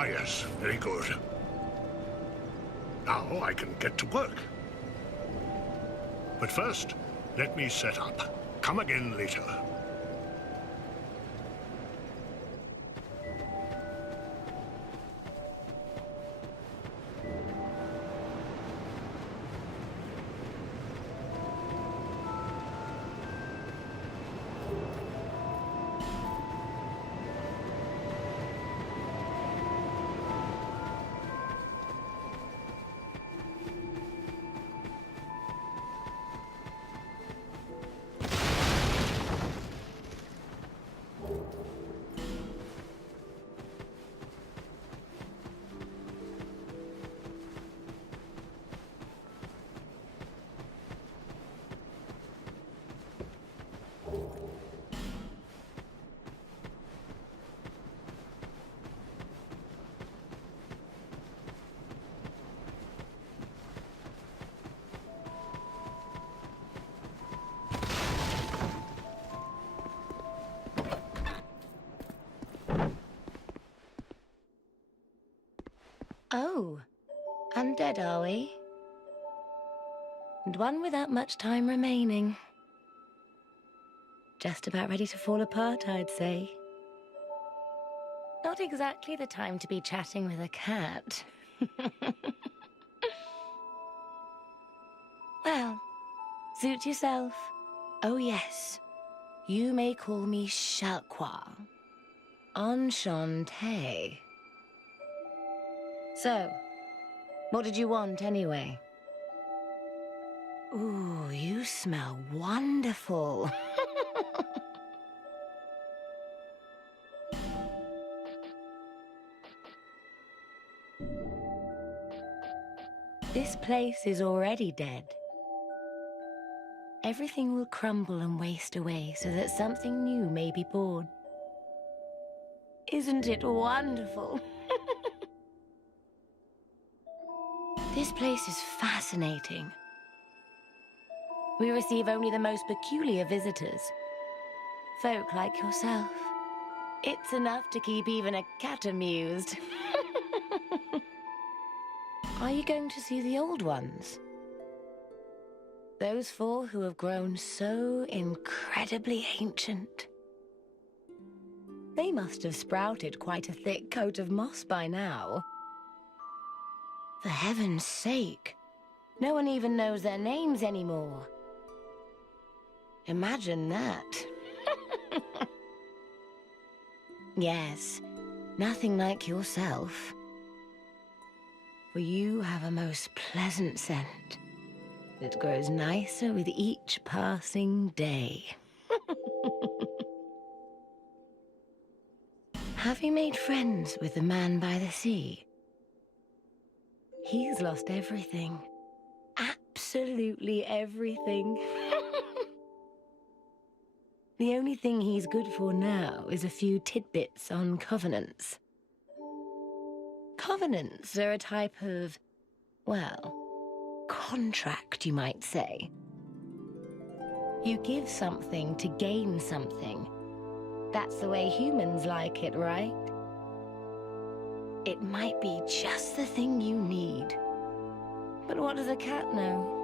Ah, yes, very good. Now I can get to work. But first, let me set up. Come again later. Oh, undead are we? And one without much time remaining. Just about ready to fall apart, I'd say. Not exactly the time to be chatting with a cat. Well, suit yourself. Oh yes, you may call me Shalqua. Enchanté. So, what did you want anyway? Ooh, you smell wonderful. This place is already dead. Everything will crumble and waste away so that something new may be born. Isn't it wonderful? This place is fascinating. We receive only the most peculiar visitors. Folk like yourself. It's enough to keep even a cat amused. Are you going to see the old ones? Those four who have grown so incredibly ancient. They must have sprouted quite a thick coat of moss by now. For heaven's sake, no one even knows their names anymore. Imagine that. Yes, nothing like yourself. For you have a most pleasant scent that grows nicer with each passing day. Have you made friends with the man by the sea? He's lost everything. Absolutely everything. The only thing he's good for now is a few tidbits on covenants. Covenants are a type of, well, contract, you might say. You give something to gain something. That's the way humans like it, right? It might be just the thing you need. But what does a cat know?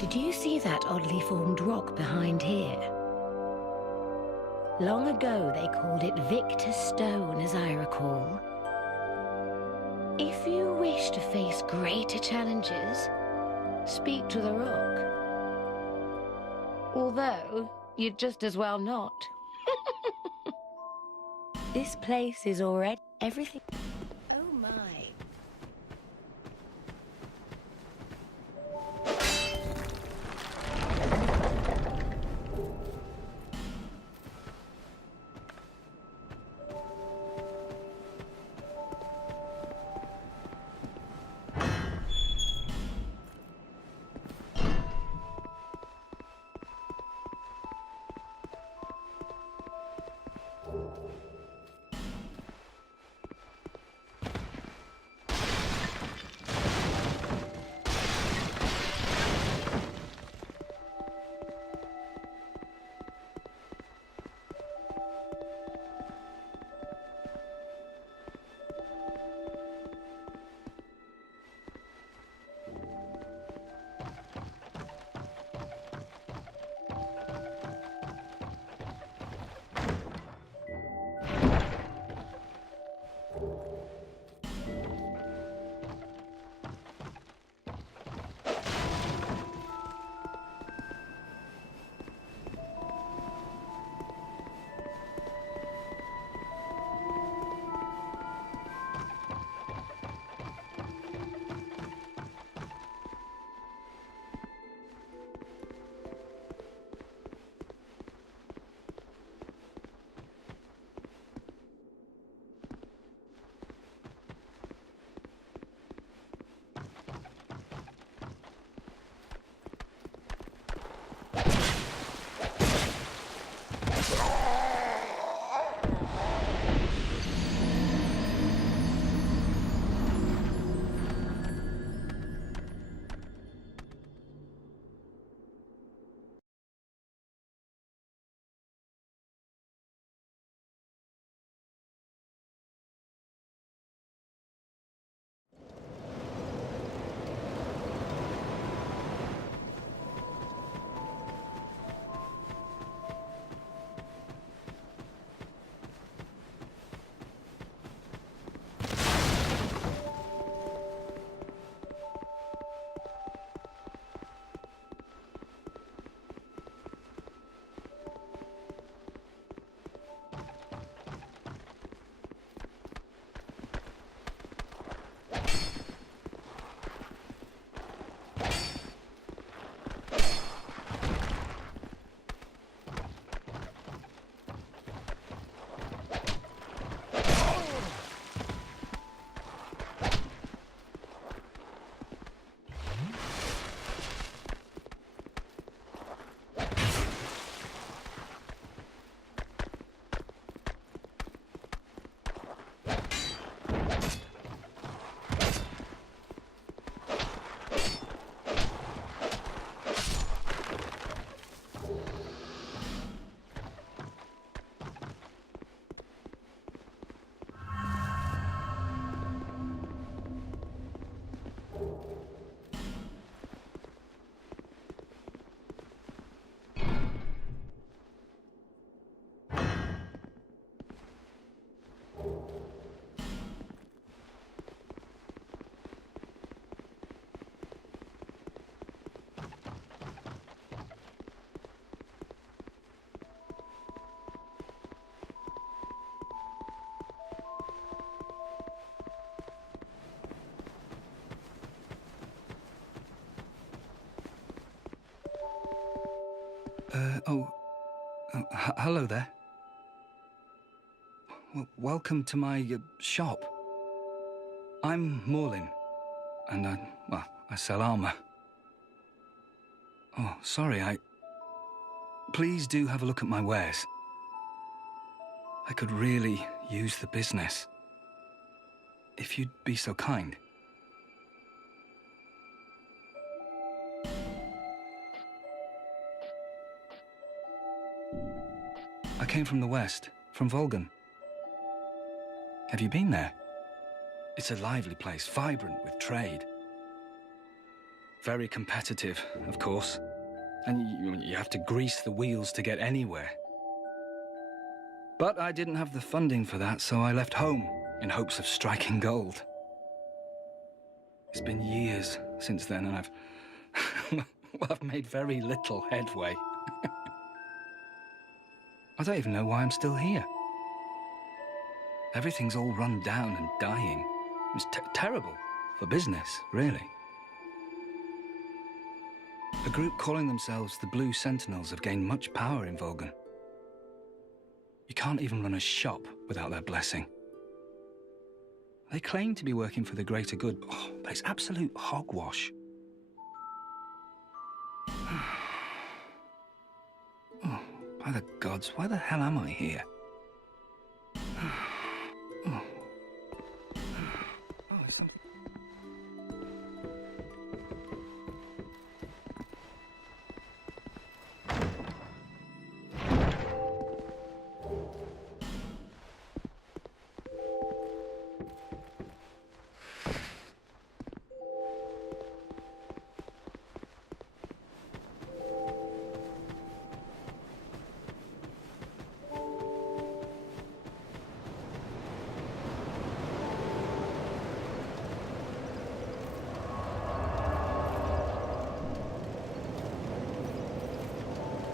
Did you see that oddly formed rock behind here? Long ago they called it Victor's Stone, as I recall. If you wish to face greater challenges, speak to the rock. Although, you'd just as well not. This place is already everything. Oh my. Hello there. Well, welcome to my shop. I'm Morlin, and I sell armor. Oh, sorry, Please do have a look at my wares. I could really use the business. If you'd be so kind. I came from the west, from Volgan. Have you been there? It's a lively place, vibrant with trade. Very competitive, of course. And you have to grease the wheels to get anywhere. But I didn't have the funding for that, so I left home in hopes of striking gold. It's been years since then, and I've made very little headway. I don't even know why I'm still here. Everything's all run down and dying. It's terrible for business, really. A group calling themselves the Blue Sentinels have gained much power in Volgan. You can't even run a shop without their blessing. They claim to be working for the greater good, but it's absolute hogwash. Oh, by the gods, why the hell am I here? Oh, it's something.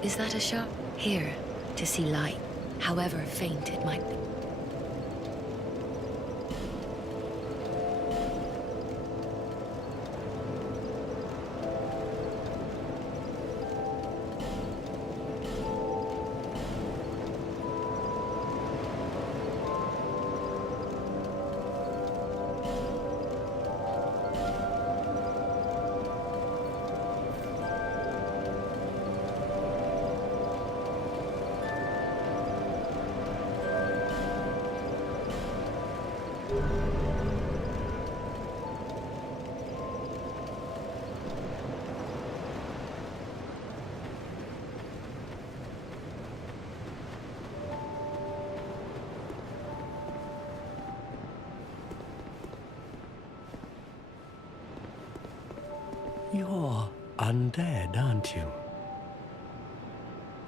Is that a shop? Here, to see light, however faint it might be. You're undead, aren't you?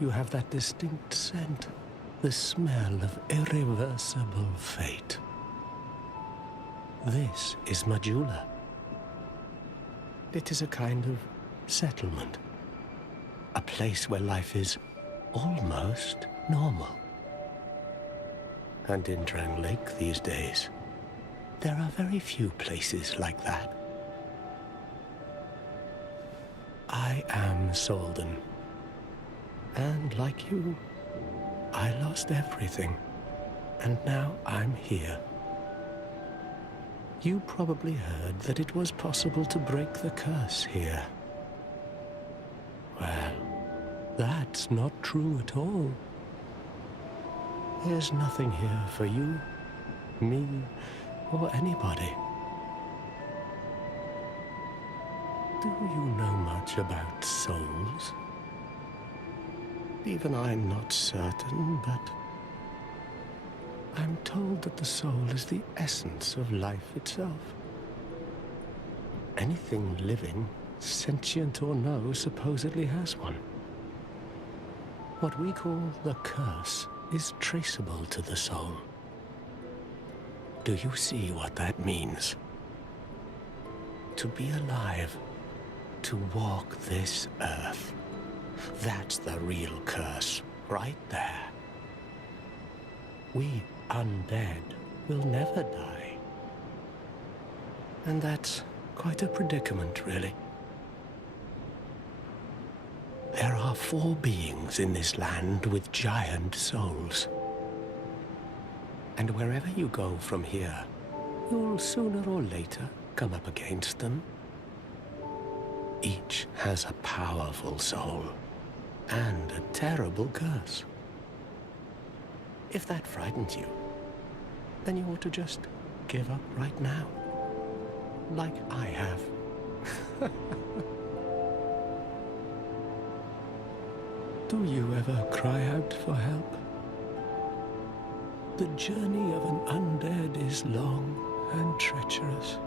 You have that distinct scent, the smell of irreversible fate. This is Majula. It is a kind of settlement, a place where life is almost normal. And in Drang Lake these days, there are very few places like that. I am Solden, and like you, I lost everything, and now I'm here. You probably heard that it was possible to break the curse here. Well, that's not true at all. There's nothing here for you, me, or anybody. Do you know much about souls? Even I'm not certain, but I'm told that the soul is the essence of life itself. Anything living, sentient or no, supposedly has one. What we call the curse is traceable to the soul. Do you see what that means? To be alive, to walk this earth. That's the real curse, right there. We undead will never die. And that's quite a predicament, really. There are 4 beings in this land with giant souls. And wherever you go from here, you'll sooner or later come up against them. Each has a powerful soul and a terrible curse. If that frightens you, then you ought to just give up right now, like I have. Do you ever cry out for help? The journey of an undead is long and treacherous.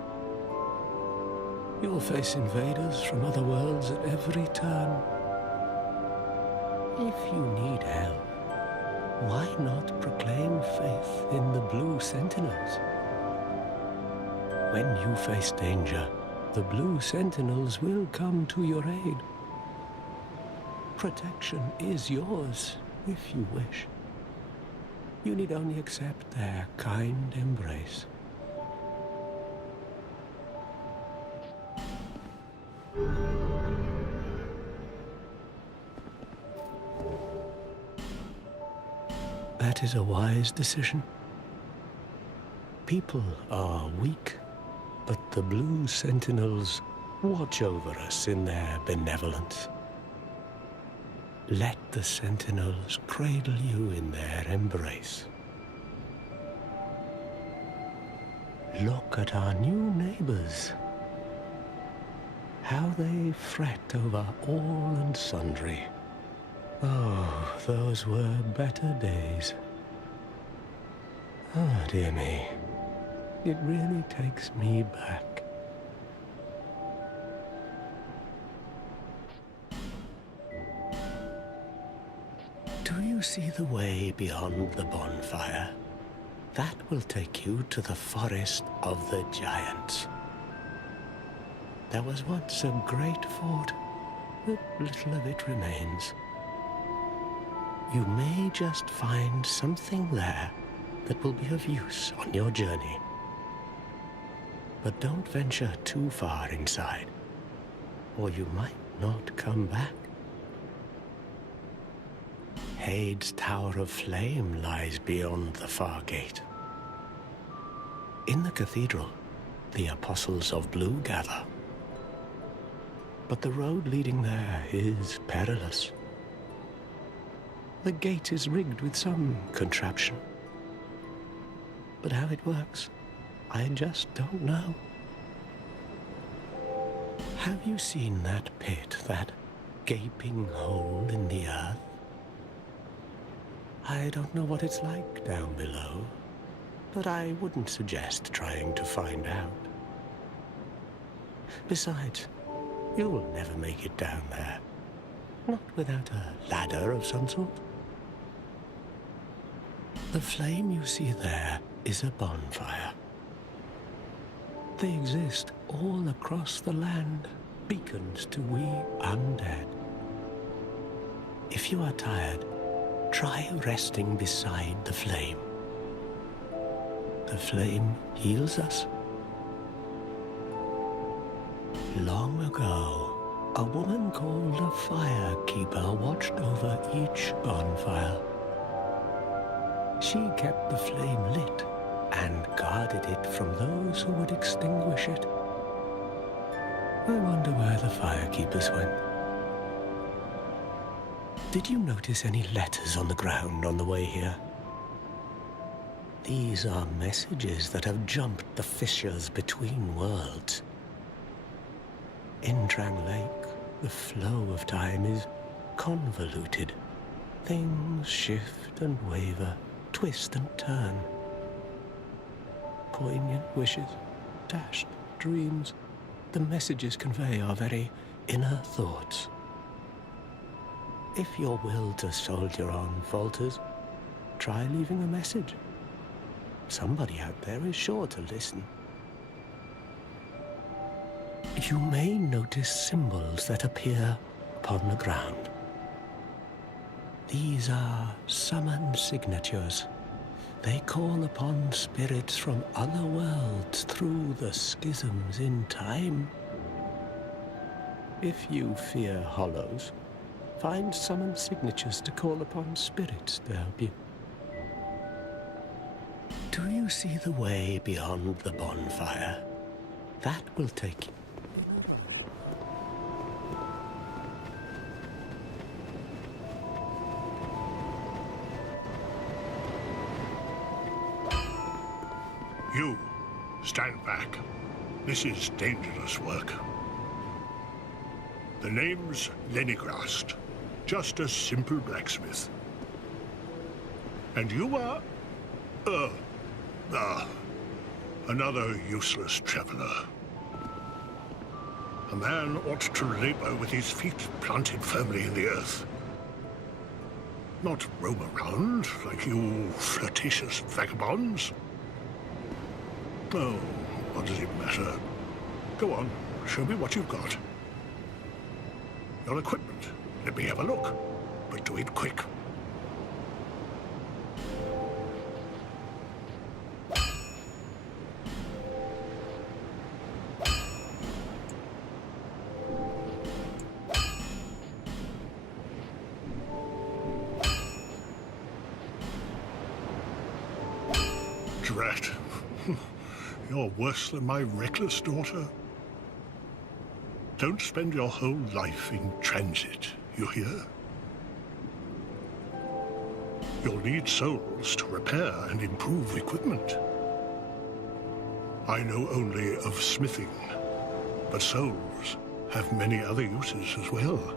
You'll face invaders from other worlds at every turn. If you need help, why not proclaim faith in the Blue Sentinels? When you face danger, the Blue Sentinels will come to your aid. Protection is yours, if you wish. You need only accept their kind embrace. That is a wise decision. People are weak, but the Blue Sentinels watch over us in their benevolence. Let the Sentinels cradle you in their embrace. Look at our new neighbors. How they fret over all and sundry. Oh, those were better days. Oh, dear me. It really takes me back. Do you see the way beyond the bonfire? That will take you to the forest of the giants. There was once a great fort, but little of it remains. You may just find something there that will be of use on your journey. But don't venture too far inside, or you might not come back. Hade's Tower of Flame lies beyond the far gate. In the cathedral, the Apostles of Blue gather. But the road leading there is perilous. The gate is rigged with some contraption. But how it works, I just don't know. Have you seen that pit, that gaping hole in the earth? I don't know what it's like down below, but I wouldn't suggest trying to find out. Besides, you'll never make it down there. Not without a ladder of some sort. The flame you see there is a bonfire. They exist all across the land, beacons to we undead. If you are tired, try resting beside the flame. The flame heals us. Long ago, a woman called a firekeeper watched over each bonfire. She kept the flame lit and guarded it from those who would extinguish it. I wonder where the firekeepers went. Did you notice any letters on the ground on the way here? These are messages that have jumped the fissures between worlds. In Drang Lake, the flow of time is convoluted. Things shift and waver, twist and turn. Poignant wishes, dashed dreams, the messages convey our very inner thoughts. If your will to soldier on falters, try leaving a message. Somebody out there is sure to listen. You may notice symbols that appear upon the ground. These are summon signatures. They call upon spirits from other worlds through the schisms in time. If you fear hollows, Find summon signatures to call upon spirits to help you. Do you see the way beyond the bonfire? That will take you. You, stand back. This is dangerous work. The name's Lenigrast, just a simple blacksmith. And you are, another useless traveler. A man ought to labor with his feet planted firmly in the earth. Not roam around like you flirtatious vagabonds. Oh, what does it matter? Go on, show me what you've got. Your equipment. Let me have a look. But do it quick. Drat. You're worse than my reckless daughter. Don't spend your whole life in transit, you hear? You'll need souls to repair and improve equipment. I know only of smithing, but souls have many other uses as well.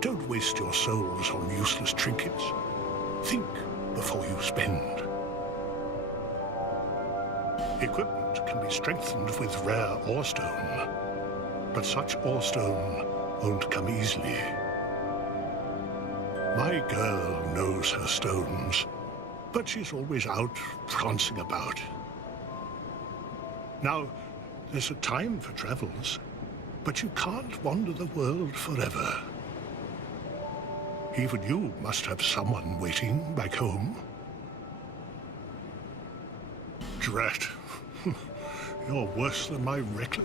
Don't waste your souls on useless trinkets. Think before you spend. Equipment can be strengthened with rare orestone, but such orestone won't come easily. My girl knows her stones, but she's always out prancing about. Now, there's a time for travels, but you can't wander the world forever. Even you must have someone waiting back home. Drat. You're worse than my reckless...